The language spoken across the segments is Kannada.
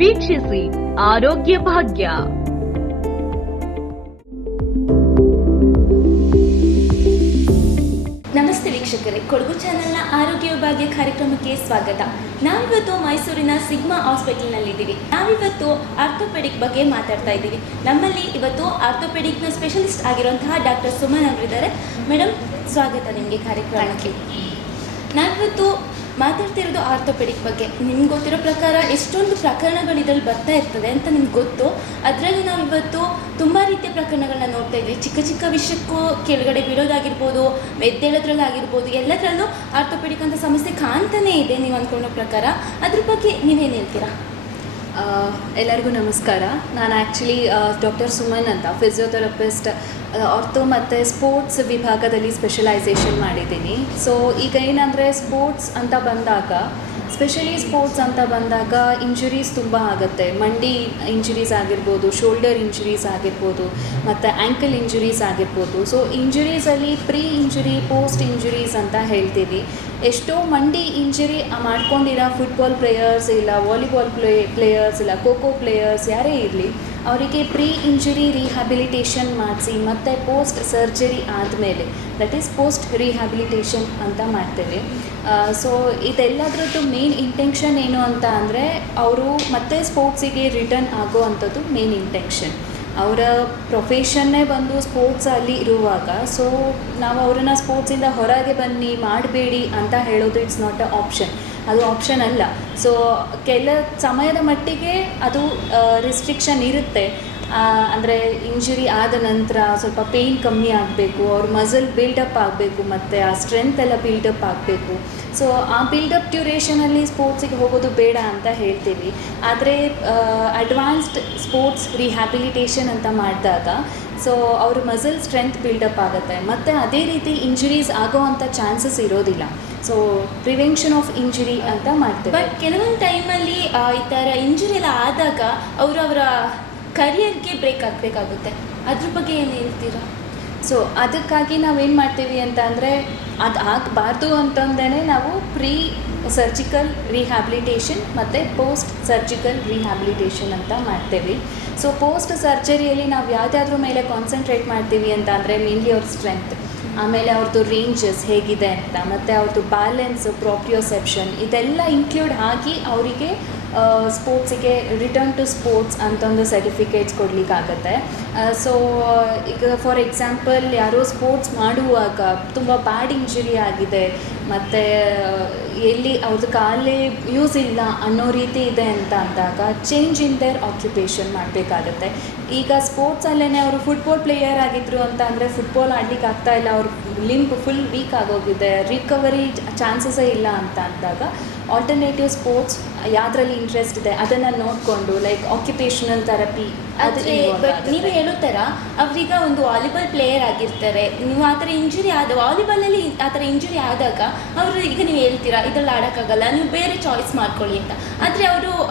ವೀಕ್ಷಿಸಿ ಆರೋಗ್ಯ ಭಾಗ್ಯ. ನಮಸ್ತೆ ವೀಕ್ಷಕರೇ, ಕೊಡಗು ಚಾನೆಲ್ನ ಆರೋಗ್ಯ ಭಾಗ್ಯ ಕಾರ್ಯಕ್ರಮಕ್ಕೆ ಸ್ವಾಗತ. ನಾವಿವತ್ತು ಮೈಸೂರಿನ ಸಿಗ್ಮಾ ಹಾಸ್ಪಿಟಲ್ನಲ್ಲಿದ್ದೀವಿ. ನಾವಿವತ್ತು ಆರ್ಥೋಪೆಡಿಕ್ ಬಗ್ಗೆ ಮಾತಾಡ್ತಾ ಇದ್ದೀವಿ. ನಮ್ಮಲ್ಲಿ ಇವತ್ತು ಆರ್ಥೋಪೆಡಿಕ್ನ ಸ್ಪೆಷಲಿಸ್ಟ್ ಆಗಿರುವಂತಹ ಡಾಕ್ಟರ್ ಸುಮನ್ ಅವರಿದ್ದಾರೆ. ಮೇಡಮ್, ಸ್ವಾಗತ ನಿಮಗೆ ಕಾರ್ಯಕ್ರಮಕ್ಕೆ. ನಾವಿವತ್ತು ಮಾತಾಡ್ತಿರೋದು ಆರ್ಥೋಪೆಡಿಕ್ ಬಗ್ಗೆ. ನಿಮ್ಗೆ ಗೊತ್ತಿರೋ ಪ್ರಕಾರ ಎಷ್ಟೊಂದು ಪ್ರಕರಣಗಳು ಇದರಲ್ಲಿ ಬರ್ತಾ ಇರ್ತದೆ ಅಂತ ನಿಮ್ಗೆ ಗೊತ್ತು. ಅದರಲ್ಲಿ ನಾವು ಇವತ್ತು ತುಂಬ ರೀತಿಯ ಪ್ರಕರಣಗಳನ್ನ ನೋಡ್ತಾ ಇದ್ವಿ. ಚಿಕ್ಕ ಚಿಕ್ಕ ವಿಷಯಕ್ಕೂ ಕೆಳಗಡೆ ಬೀಳೋದಾಗಿರ್ಬೋದು, ಎದ್ದೇಳೋದ್ರಲ್ಲಾಗಿರ್ಬೋದು, ಎಲ್ಲದರಲ್ಲೂ ಆರ್ಥೋಪೆಡಿಕ್ ಅಂತ ಸಮಸ್ಯೆ ಕಾಣ್ತಾನೇ ಇದೆ ನೀವು ಅಂದ್ಕೊಳ್ಳೋ ಪ್ರಕಾರ. ಅದ್ರ ಬಗ್ಗೆ ನೀವೇನು ಹೇಳ್ತೀರಾ? ಎಲ್ಲರಿಗೂ ನಮಸ್ಕಾರ. ನಾನು ಆ್ಯಕ್ಚುಲಿ ಡಾಕ್ಟರ್ ಸುಮನ್ ಅಂತ, ಫಿಸಿಯೋಥೆರಪಿಸ್ಟ್, ಆರ್ಥೋ ಮತ್ತು ಸ್ಪೋರ್ಟ್ಸ್ ವಿಭಾಗದಲ್ಲಿ ಸ್ಪೆಷಲೈಸೇಷನ್ ಮಾಡಿದ್ದೀನಿ. ಸೊ ಈಗ ಏನಂದರೆ ಸ್ಪೋರ್ಟ್ಸ್ ಅಂತ ಬಂದಾಗ, ಸ್ಪೆಷಲಿ ಸ್ಪೋರ್ಟ್ಸ್ ಅಂತ ಬಂದಾಗ ಇಂಜುರೀಸ್ ತುಂಬ ಆಗುತ್ತೆ. ಮಂಡಿ ಇಂಜುರೀಸ್ ಆಗಿರ್ಬೋದು, ಶೋಲ್ಡರ್ ಇಂಜುರೀಸ್ ಆಗಿರ್ಬೋದು, ಮತ್ತು ಆ್ಯಂಕಲ್ ಇಂಜುರೀಸ್ ಆಗಿರ್ಬೋದು. ಸೊ ಇಂಜುರೀಸಲ್ಲಿ ಪ್ರೀ ಇಂಜುರಿ, ಪೋಸ್ಟ್ ಇಂಜುರೀಸ್ ಅಂತ ಹೇಳ್ತೀವಿ. ಎಷ್ಟೋ ಮಂಡಿ ಇಂಜುರಿ ಮಾಡ್ಕೊಂಡಿರೋ ಫುಟ್ಬಾಲ್ ಪ್ಲೇಯರ್ಸ್, ಇಲ್ಲ ವಾಲಿಬಾಲ್ ಪ್ಲೇಯರ್ಸ್, ಇಲ್ಲ ಖೋಖೋ ಪ್ಲೇಯರ್ಸ್ ಯಾರೇ ಇರಲಿ, ಅವರಿಗೆ ಪ್ರೀ ಇಂಜುರಿ ರಿಹ್ಯಾಬಿಲಿಟೇಷನ್ ಮಾಡಿಸಿ ಮತ್ತು ಪೋಸ್ಟ್ ಸರ್ಜರಿ ಆದಮೇಲೆ, ದಟ್ ಈಸ್ ಪೋಸ್ಟ್ ರಿಹ್ಯಾಬಿಲಿಟೇಷನ್ ಅಂತ ಮಾಡ್ತೇವೆ. ಸೊ ಇದೆಲ್ಲದ್ರದ್ದು ಮೇನ್ ಇಂಟೆನ್ಷನ್ ಏನು ಅಂತ ಅಂದರೆ, ಅವರು ಮತ್ತೆ ಸ್ಪೋರ್ಟ್ಸಿಗೆ ರಿಟರ್ನ್ ಆಗೋ ಅಂಥದ್ದು ಮೇನ್ ಇಂಟೆನ್ಷನ್. ಅವರ ಪ್ರೊಫೆಷನ್ನೇ ಬಂದು ಸ್ಪೋರ್ಟ್ಸಲ್ಲಿ ಇರುವಾಗ, ಸೊ ನಾವು ಅವರನ್ನು ಸ್ಪೋರ್ಟ್ಸಿಂದ ಹೊರಗೆ ಬನ್ನಿ ಮಾಡಬೇಡಿ ಅಂತ ಹೇಳೋದು ಇಟ್ಸ್ ನಾಟ್ ಅ ಆಪ್ಷನ್. ಅದು ಆಪ್ಷನ್ ಅಲ್ಲ. ಸೊ ಕೆಲ ಸಮಯದ ಮಟ್ಟಿಗೆ ಅದು ರಿಸ್ಟ್ರಿಕ್ಷನ್ ಇರುತ್ತೆ. ಅಂದರೆ ಇಂಜುರಿ ಆದ ನಂತರ ಸ್ವಲ್ಪ ಪೇಯ್ನ್ ಕಮ್ಮಿ ಆಗಬೇಕು, ಅವ್ರ ಮಸಲ್ ಬಿಲ್ಡಪ್ ಆಗಬೇಕು, ಮತ್ತು ಆ ಸ್ಟ್ರೆಂತ್ ಎಲ್ಲ ಬಿಲ್ಡಪ್ ಆಗಬೇಕು. ಸೊ ಆ ಬಿಲ್ಡಪ್ ಡ್ಯೂರೇಷನಲ್ಲಿ ಸ್ಪೋರ್ಟ್ಸಿಗೆ ಹೋಗೋದು ಬೇಡ ಅಂತ ಹೇಳ್ತೀವಿ. ಆದರೆ ಅಡ್ವಾನ್ಸ್ಡ್ ಸ್ಪೋರ್ಟ್ಸ್ ರಿಹ್ಯಾಬಿಲಿಟೇಷನ್ ಅಂತ ಮಾಡಿದಾಗ ಸೊ ಅವ್ರ ಮಸಲ್ ಸ್ಟ್ರೆಂತ್ ಬಿಲ್ಡಪ್ ಆಗುತ್ತೆ, ಮತ್ತು ಅದೇ ರೀತಿ ಇಂಜುರೀಸ್ ಆಗೋ ಅಂಥ ಚಾನ್ಸಸ್ ಇರೋದಿಲ್ಲ. ಸೊ ಪ್ರಿವೆನ್ಷನ್ ಆಫ್ ಇಂಜುರಿ ಅಂತ ಮಾಡ್ತೇವೆ. ಬಟ್ ಕೆಲವೊಂದು ಟೈಮಲ್ಲಿ ಈ ಥರ ಇಂಜುರಿ ಎಲ್ಲ ಆದಾಗ ಅವರ ಕರಿಯರ್ಗೆ ಬ್ರೇಕ್ ಆಗಬೇಕಾಗುತ್ತೆ. ಅದ್ರ ಬಗ್ಗೆ ಏನು ಹೇಳ್ತೀರಾ? ಸೊ ಅದಕ್ಕಾಗಿ ನಾವೇನು ಮಾಡ್ತೀವಿ ಅಂತ ಅಂದರೆ, ಅದು ಆಗಬಾರ್ದು ಅಂತಂದೇ ನಾವು ಪ್ರೀ ಸರ್ಜಿಕಲ್ ರಿಹ್ಯಾಬಿಲಿಟೇಷನ್ ಮತ್ತು ಪೋಸ್ಟ್ ಸರ್ಜಿಕಲ್ ರಿಹ್ಯಾಬಿಲಿಟೇಷನ್ ಅಂತ ಮಾಡ್ತೇವೆ. ಸೊ ಪೋಸ್ಟ್ ಸರ್ಜರಿಯಲ್ಲಿ ನಾವು ಯಾವುದಾದ್ರೂ ಮೇಲೆ ಕಾನ್ಸಂಟ್ರೇಟ್ ಮಾಡ್ತೀವಿ ಅಂತ ಅಂದರೆ, ಮೇನ್ಲಿ ಅವ್ರ ಸ್ಟ್ರೆಂತ್, ಆಮೇಲೆ ಅವ್ರದ್ದು ರೇಂಜಸ್ ಹೇಗಿದೆ ಅಂತ, ಮತ್ತು ಅವ್ರದ್ದು ಬ್ಯಾಲೆನ್ಸ್, ಪ್ರಾಪ್ರಿಯೋಸೆಪ್ಷನ್, ಇದೆಲ್ಲ ಇನ್ಕ್ಲೂಡ್ ಆಗಿ ಅವರಿಗೆ ಸ್ಪೋರ್ಟ್ಸಿಗೆ ರಿಟರ್ನ್ ಟು ಸ್ಪೋರ್ಟ್ಸ್ ಅಂತೊಂದು ಸರ್ಟಿಫಿಕೇಟ್ಸ್ ಕೊಡಲಿಕ್ಕಾಗತ್ತೆ. ಸೊ ಈಗ ಫಾರ್ ಎಕ್ಸಾಂಪಲ್, ಯಾರೋ ಸ್ಪೋರ್ಟ್ಸ್ ಮಾಡುವಾಗ ತುಂಬ ಬ್ಯಾಡ್ ಇಂಜುರಿ ಆಗಿದೆ, ಮತ್ತು ಎಲ್ಲಿ ಅವ್ರದ್ದು ಕಾಲೇ ಯೂಸ್ ಇಲ್ಲ ಅನ್ನೋ ರೀತಿ ಇದೆ ಅಂತ ಅಂದಾಗ ಚೇಂಜ್ ಇನ್ ದೇರ್ ಆಕ್ಯುಪೇಷನ್ ಮಾಡಬೇಕಾಗತ್ತೆ. ಈಗ ಸ್ಪೋರ್ಟ್ಸಲ್ಲೇ ಅವರು ಫುಟ್ಬಾಲ್ ಪ್ಲೇಯರ್ ಆಗಿದ್ದರು ಅಂತ ಅಂದರೆ, ಫುಟ್ಬಾಲ್ ಆಡ್ಲಿಕ್ಕೆ ಆಗ್ತಾ ಇಲ್ಲ, ಅವ್ರ ಲಿಂಬ್ ಫುಲ್ ವೀಕ್ ಆಗೋಗಿದೆ, ರಿಕವರಿ ಚಾನ್ಸಸ್ಸೇ ಇಲ್ಲ ಅಂತ ಅಂದಾಗ ಆಲ್ಟರ್ನೇಟಿವ್ ಸ್ಪೋರ್ಟ್ಸ್ ಯಾವುದ್ರಲ್ಲಿ ಇಂಟ್ರೆಸ್ಟ್ ಇದೆ ಅದನ್ನು ನೋಡಿಕೊಂಡು, ಲೈಕ್ ಆಕ್ಯುಪೇಷನಲ್ ಥೆರಪಿ. ಆದರೆ ಬಟ್ ನೀವು ಹೇಳೋ ಥರ ಅವ್ರೀಗ ಒಂದು ವಾಲಿಬಾಲ್ ಪ್ಲೇಯರ್ ಆಗಿರ್ತಾರೆ, ನೀವು ಆ ಥರ ಇಂಜುರಿ ವಾಲಿಬಾಲಲ್ಲಿ ಆ ಥರ ಇಂಜುರಿ ಆದಾಗ ಅವರು, ಈಗ ನೀವು ಹೇಳ್ತೀರಾ ಇದರಲ್ಲಿ ಆಡೋಕ್ಕಾಗಲ್ಲ, ನೀವು ಬೇರೆ ಚಾಯ್ಸ್ ಮಾಡ್ಕೊಳ್ಳಿ ಅಂತ. ಆದರೆ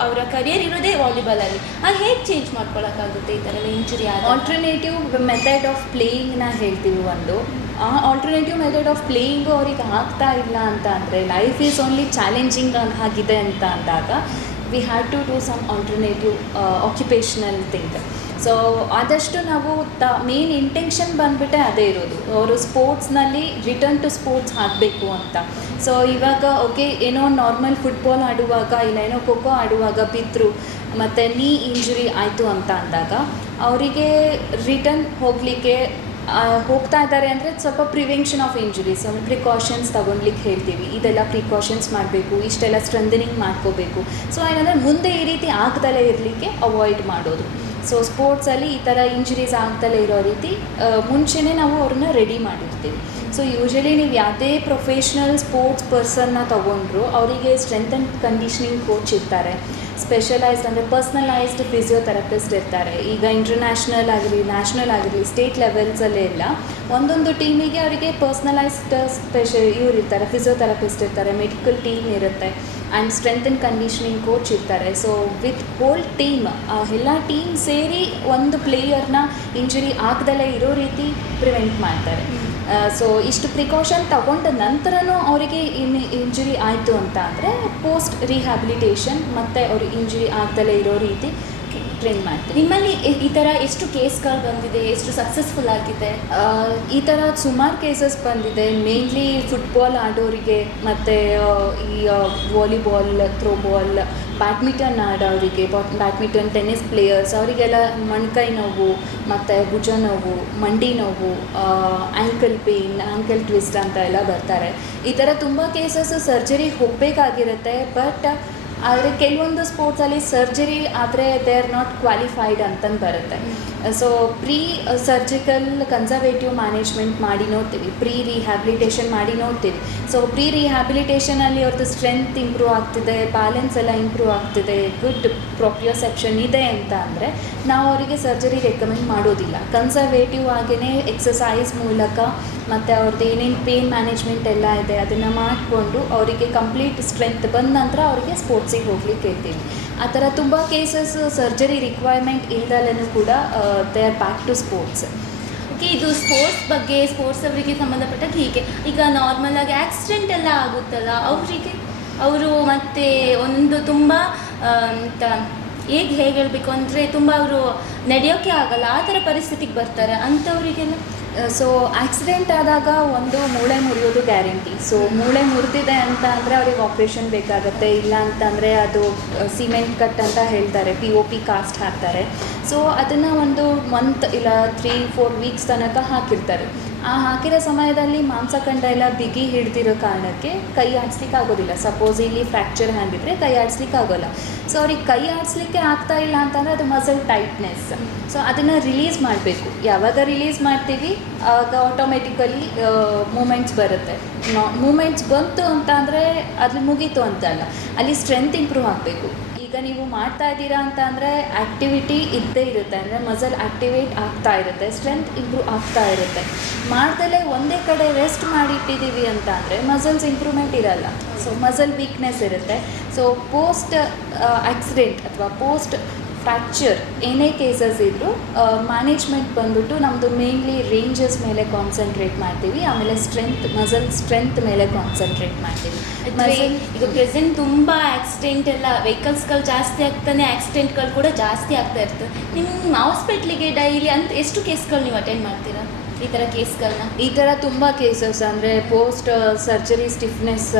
ಅವರ ಕರಿಯರ್ ಇರೋದೇ ವಾಲಿಬಾಲಲ್ಲಿ. ಹೇಗೆ ಚೇಂಜ್ ಮಾಡ್ಕೊಳ್ಳೋಕ್ಕಾಗುತ್ತೆ ಈ ಥರ ಇಂಜುರಿ ಆದ? ಆಲ್ಟರ್ನೇಟಿವ್ ಮೆಥಡ್ ಆಫ್ ಪ್ಲೇಯಿಂಗ್ನ ಹೇಳ್ತೀವಿ ಒಂದು. ಆ ಆಲ್ಟರ್ನೇಟಿವ್ ಮೆಥಡ್ ಆಫ್ ಪ್ಲೇಯಿಂಗು ಅವ್ರಿಗೆ ಆಗ್ತಾ ಇಲ್ಲ ಅಂತ ಅಂದರೆ, ಲೈಫ್ ಈಸ್ ಓನ್ಲಿ ಚಾಲೆಂಜಿಂಗ್ ಆಗಿದೆ ಅಂತ ಅಂದಾಗ we have to do some alternative occupational thing. So ಆದಷ್ಟು ನಾವು ಮೇನ್ ಇಂಟೆನ್ಷನ್ ಬಂದುಬಿಟ್ಟೆ ಅದೇ ಇರೋದು, ಅವರು ಸ್ಪೋರ್ಟ್ಸ್ನಲ್ಲಿ ರಿಟರ್ನ್ ಟು ಸ್ಪೋರ್ಟ್ಸ್ ಆಗಬೇಕು ಅಂತ. ಸೊ ಇವಾಗ ಓಕೆ, ಏನೋ ನಾರ್ಮಲ್ ಫುಟ್ಬಾಲ್ ಆಡುವಾಗ, ಇಲ್ಲ ಏನೋ ಖೋಖೋ ಆಡುವಾಗ ಬಿದ್ದರು ಮತ್ತು ನೀ ಇಂಜುರಿ ಆಯಿತು ಅಂತ ಅಂದಾಗ, ಅವರಿಗೆ ರಿಟರ್ನ್ ಹೋಗಲಿಕ್ಕೆ ಹೋಗ್ತಾ ಇದ್ದಾರೆ ಅಂದರೆ ಸ್ವಲ್ಪ ಪ್ರಿವೆನ್ಷನ್ ಆಫ್ ಇಂಜುರೀಸ್, ಅಂದರೆ ಪ್ರಿಕಾಷನ್ಸ್ ತೊಗೊಳ್ಲಿಕ್ಕೆ ಹೇಳ್ತೀವಿ. ಇದೆಲ್ಲ ಪ್ರಿಕಾಷನ್ಸ್ ಮಾಡಬೇಕು, ಇಷ್ಟೆಲ್ಲ ಸ್ಟ್ರೆಂಥನಿಂಗ್ ಮಾಡ್ಕೋಬೇಕು. ಸೊ ಏನಂದರೆ ಮುಂದೆ ಈ ರೀತಿ ಆಗ್ದಲೇ ಇರಲಿಕ್ಕೆ ಅವಾಯ್ಡ್ ಮಾಡೋದು. ಸೊ ಸ್ಪೋರ್ಟ್ಸಲ್ಲಿ ಈ ಥರ ಇಂಜುರೀಸ್ ಆಗ್ದಲೇ ಇರೋ ರೀತಿ ಮುಂಚೆನೇ ನಾವು ಅವ್ರನ್ನ ರೆಡಿ ಮಾಡಿರ್ತೀವಿ. ಸೊ ಯೂಶಲಿ ನೀವು ಯಾವುದೇ ಪ್ರೊಫೆಷ್ನಲ್ ಸ್ಪೋರ್ಟ್ಸ್ ಪರ್ಸನ್ನ ತೊಗೊಂಡ್ರು, ಅವರಿಗೆ ಸ್ಟ್ರೆಂತ್ ಆ್ಯಂಡ್ ಕಂಡೀಷನಿಂಗ್ ಕೋಚ್ ಇರ್ತಾರೆ, ಸ್ಪೆಷಲೈಸ್ಡ್ ಅಂದರೆ ಪರ್ಸ್ನಲೈಸ್ಡ್ ಫಿಸಿಯೋಥೆರಪಿಸ್ಟ್ ಇರ್ತಾರೆ. ಈಗ ಇಂಟರ್ನ್ಯಾಷನಲ್ ಆಗಿರಲಿ, ನ್ಯಾಷನಲ್ ಆಗಿರಲಿ, ಸ್ಟೇಟ್ ಲೆವೆಲ್ಸಲ್ಲೇ ಇಲ್ಲ, ಒಂದೊಂದು ಟೀಮಿಗೆ ಅವರಿಗೆ ಪರ್ಸ್ನಲೈಸ್ಡ್ ಇವ್ರು ಇರ್ತಾರೆ, ಫಿಸಿಯೋಥೆರಪಿಸ್ಟ್ ಇರ್ತಾರೆ, ಮೆಡಿಕಲ್ ಟೀಮ್ ಇರುತ್ತೆ, and strength and conditioning coach ಇರ್ತಾರೆ. ಸೊ ವಿತ್ ಹೋಲ್ ಟೀಮ್, ಎಲ್ಲ ಟೀಮ್ ಸೇರಿ ಒಂದು ಪ್ಲೇಯರ್ನ ಇಂಜುರಿ ಆಗದಲ್ಲೇ ಇರೋ ರೀತಿ ಪ್ರಿವೆಂಟ್ ಮಾಡ್ತಾರೆ. ಸೊ ಇಷ್ಟು ಪ್ರಿಕಾಷನ್ ತಗೊಂಡ ನಂತರನೂ ಅವರಿಗೆ ಇಂಜುರಿ ಆಯಿತು ಅಂತ ಅಂದರೆ ಪೋಸ್ಟ್ ರಿಹ್ಯಾಬಿಲಿಟೇಷನ್ ಮತ್ತು ಅವರು ಇಂಜುರಿ ಆಗ್ದಲೇ ಇರೋ ರೀತಿ ಟ್ರೈನ್ ಮಾಡ್ತೀವಿ. ನಿಮ್ಮಲ್ಲಿ ಈ ಥರ ಎಷ್ಟು ಕೇಸ್ಗಳು ಬಂದಿದೆ, ಎಷ್ಟು ಸಕ್ಸಸ್ಫುಲ್ ಆಗಿದೆ? ಈ ಥರ ಸುಮಾರು ಕೇಸಸ್ ಬಂದಿದೆ. ಮೇನ್ಲಿ ಫುಟ್ಬಾಲ್ ಆಡೋರಿಗೆ ಮತ್ತು ಈ ವಾಲಿಬಾಲ್, ಥ್ರೋಬಾಲ್, ಬ್ಯಾಡ್ಮಿಂಟನ್ ಆಡೋರಿಗೆ, ಬ್ಯಾಡ್ಮಿಂಟನ್, ಟೆನ್ನಿಸ್ ಪ್ಲೇಯರ್ಸ್ ಅವರಿಗೆಲ್ಲ ಮೊಣಕೈ ನೋವು ಮತ್ತು ಭುಜ ನೋವು, ಮಂಡಿ ನೋವು, ಆ್ಯಂಕಲ್ ಪೇನ್, ಆ್ಯಂಕಲ್ ಟ್ವಿಸ್ಟ್ ಅಂತ ಎಲ್ಲ ಬರ್ತಾರೆ. ಈ ಥರ ತುಂಬ ಕೇಸಸ್ ಸರ್ಜರಿಗೆ ಹೋಗಬೇಕಾಗಿರುತ್ತೆ. ಬಟ್ ಆದರೆ ಕೆಲವೊಂದು ಸ್ಪೋರ್ಟ್ಸಲ್ಲಿ ಸರ್ಜರಿ ಆದರೆ ದೇ ಆರ್ ನಾಟ್ ಕ್ವಾಲಿಫೈಡ್ ಅಂತಂದು ಬರುತ್ತೆ. So pre surgical conservative management ಮಾಡಿ ನೋಡ್ತೀವಿ, ಪ್ರೀ ರಿಹ್ಯಾಬಿಲಿಟೇಷನ್ ಮಾಡಿ ನೋಡ್ತೀವಿ. ಸೊ ಪ್ರೀ ರಿಹ್ಯಾಬಿಲಿಟೇಷನಲ್ಲಿ ಅವ್ರದ್ದು ಸ್ಟ್ರೆಂತ್ ಇಂಪ್ರೂವ್ ಆಗ್ತಿದೆ, ಬ್ಯಾಲೆನ್ಸ್ ಎಲ್ಲ ಇಂಪ್ರೂವ್ ಆಗ್ತಿದೆ, ಗುಡ್ ಪ್ರೊಪ್ರಿಯೋಸೆಪ್ಷನ್ ಇದೆ ಅಂತ ಅಂದರೆ ನಾವು ಅವರಿಗೆ ಸರ್ಜರಿ ರೆಕಮೆಂಡ್ ಮಾಡೋದಿಲ್ಲ. ಕನ್ಸರ್ವೇಟಿವ್ ಆಗೇ ಎಕ್ಸಸೈಸ್ ಮೂಲಕ ಮತ್ತು ಅವ್ರದ್ದು ಏನೇನು ಪೇನ್ ಮ್ಯಾನೇಜ್ಮೆಂಟ್ ಎಲ್ಲ ಇದೆ ಅದನ್ನು ಮಾಡಿಕೊಂಡು ಅವರಿಗೆ ಕಂಪ್ಲೀಟ್ ಸ್ಟ್ರೆಂತ್ ಬಂದ ನಂತರ ಅವರಿಗೆ ಸ್ಪೋರ್ಟ್ಸಿಗೆ ಹೋಗ್ಲಿಕ್ಕೆ ಹೇಳ್ತೀವಿ. ಆ ಥರ ತುಂಬ ಕೇಸಸ್ ಸರ್ಜರಿ ರಿಕ್ವೈರ್ಮೆಂಟ್ ಇಲ್ದಲ್ಲೂ ಕೂಡ they are back to sports. Okay, ಇದು ಸ್ಪೋರ್ಟ್ಸ್ ಬಗ್ಗೆ, ಸ್ಪೋರ್ಟ್ಸ್ ಅವರಿಗೆ ಸಂಬಂಧಪಟ್ಟಾಗ ಹೀಗೆ ಈಗ ನಾರ್ಮಲಾಗಿ ಆಕ್ಸಿಡೆಂಟ್ ಎಲ್ಲ ಆಗುತ್ತಲ್ಲ ಅವರಿಗೆ, ಅವರು ಮತ್ತು ಒಂದು ತುಂಬ ಹೇಗೆ ಹೇಳಬೇಕು ಅಂದರೆ ತುಂಬ ಅವರು ನಡೆಯೋಕ್ಕೆ ಆಗಲ್ಲ, ಆ ಥರ ಪರಿಸ್ಥಿತಿಗೆ ಬರ್ತಾರೆ ಅಂಥವರಿಗೆಲ್ಲ. ಸೊ ಆಕ್ಸಿಡೆಂಟ್ ಆದಾಗ ಒಂದು ಮೂಳೆ ಮುರಿಯೋದು ಗ್ಯಾರಂಟಿ. ಸೊ ಮೂಳೆ ಮುರಿದಿದೆ ಅಂತ ಅಂದರೆ ಅವ್ರಿಗೆ ಆಪ್ರೇಷನ್ ಬೇಕಾಗುತ್ತೆ. ಇಲ್ಲ ಅಂತಂದರೆ ಅದು ಸಿಮೆಂಟ್ ಕಟ್ ಅಂತ ಹೇಳ್ತಾರೆ, POP ಕಾಸ್ಟ್ ಹಾಕ್ತಾರೆ. ಸೊ ಅದನ್ನು ಒಂದು ಮಂತ್ ಇಲ್ಲ 3-4 ವೀಕ್ಸ್ ತನಕ ಹಾಕಿರ್ತಾರೆ. ಆ ಹಾಕಿರೋ ಸಮಯದಲ್ಲಿ ಮಾಂಸಖಂಡ ಎಲ್ಲ ಬಿಗಿ ಹಿಡ್ದಿರೋ ಕಾರಣಕ್ಕೆ ಕೈ ಆಡಿಸ್ಲಿಕ್ಕೆ ಆಗೋದಿಲ್ಲ. ಸಪೋಸ್ ಇಲ್ಲಿ ಫ್ರ್ಯಾಕ್ಚರ್ ಹ್ಯಾಂಡ್ ಕೈ ಆಡಿಸ್ಲಿಕ್ಕೆ ಆಗೋಲ್ಲ. ಸೊ ಅವ್ರಿಗೆ ಕೈ ಆಡಿಸ್ಲಿಕ್ಕೆ ಆಗ್ತಾ ಇಲ್ಲ ಅಂತಂದರೆ ಅದು ಮಸಲ್ ಟೈಟ್ನೆಸ್. ಸೊ ಅದನ್ನು ರಿಲೀಸ್ ಮಾಡಬೇಕು. ಯಾವಾಗ ರಿಲೀಸ್ ಮಾಡ್ತೀವಿ ಆಗ ಆಟೋಮೆಟಿಕಲಿ ಮೂಮೆಂಟ್ಸ್ ಬರುತ್ತೆ. ಮೂಮೆಂಟ್ಸ್ ಬಂತು ಅಂತ ಅಂದರೆ ಅದು ಮುಗೀತು ಅಂತ ಅಲ್ಲ, ಅಲ್ಲಿ ಸ್ಟ್ರೆಂತ್ ಇಂಪ್ರೂವ್ ಆಗಬೇಕು. ಈಗ ನೀವು ಮಾಡ್ತಾ ಇದ್ದೀರಾ ಅಂತ ಅಂದರೆ ಆ್ಯಕ್ಟಿವಿಟಿ ಇದ್ದೇ ಇರುತ್ತೆ, ಅಂದರೆ ಮಸಲ್ ಆ್ಯಕ್ಟಿವೇಟ್ ಆಗ್ತಾ ಇರುತ್ತೆ, ಸ್ಟ್ರೆಂತ್ ಇಂಪ್ರೂವ್ ಆಗ್ತಾ ಇರುತ್ತೆ. ಮಾಡ್ದಲೇ ಒಂದೇ ಕಡೆ ರೆಸ್ಟ್ ಮಾಡಿಟ್ಟಿದ್ದೀವಿ ಅಂತ ಅಂದರೆ ಮಸಲ್ಸ್ ಇಂಪ್ರೂವ್ಮೆಂಟ್ ಇರಲ್ಲ. ಸೊ ಮಸಲ್ ವೀಕ್ನೆಸ್ ಇರುತ್ತೆ. ಸೊ ಪೋಸ್ಟ್ ಆಕ್ಸಿಡೆಂಟ್ ಅಥವಾ ಪೋಸ್ಟ್ ಫ್ರ್ಯಾಕ್ಚರ್ ಏನೇ ಕೇಸಸ್ ಇದ್ದರೂ ಮ್ಯಾನೇಜ್ಮೆಂಟ್ ಬಂದ್ಬಿಟ್ಟು ನಮ್ಮದು ಮೇನ್ಲಿ ರೇಂಜಸ್ ಮೇಲೆ ಕಾನ್ಸಂಟ್ರೇಟ್ ಮಾಡ್ತೀವಿ, ಆಮೇಲೆ ಸ್ಟ್ರೆಂತ್, ಮಸಲ್ ಸ್ಟ್ರೆಂತ್ ಮೇಲೆ ಕಾನ್ಸಂಟ್ರೇಟ್ ಮಾಡ್ತೀವಿ. ಈಗ ಪ್ರೆಸೆಂಟ್ ತುಂಬ ಆಕ್ಸಿಡೆಂಟ್ ಎಲ್ಲ ವೆಹಿಕಲ್ಸ್ಗಳು ಜಾಸ್ತಿ ಆಗ್ತಾನೆ, ಆಕ್ಸಿಡೆಂಟ್ಗಳು ಕೂಡ ಜಾಸ್ತಿ ಆಗ್ತಾ ಇರ್ತದೆ. ನಿಮ್ಮ ಹಾಸ್ಪಿಟ್ಲಿಗೆ ಡೈಲಿ ಅಂತ ಎಷ್ಟು ಕೇಸ್ಗಳು ನೀವು ಅಟೆಂಡ್ ಮಾಡ್ತೀರಾ ಈ ಥರ ಕೇಸ್ಗಳನ್ನ? ಈ ಥರ ತುಂಬ ಕೇಸಸ್ ಅಂದರೆ post surgery stiffness,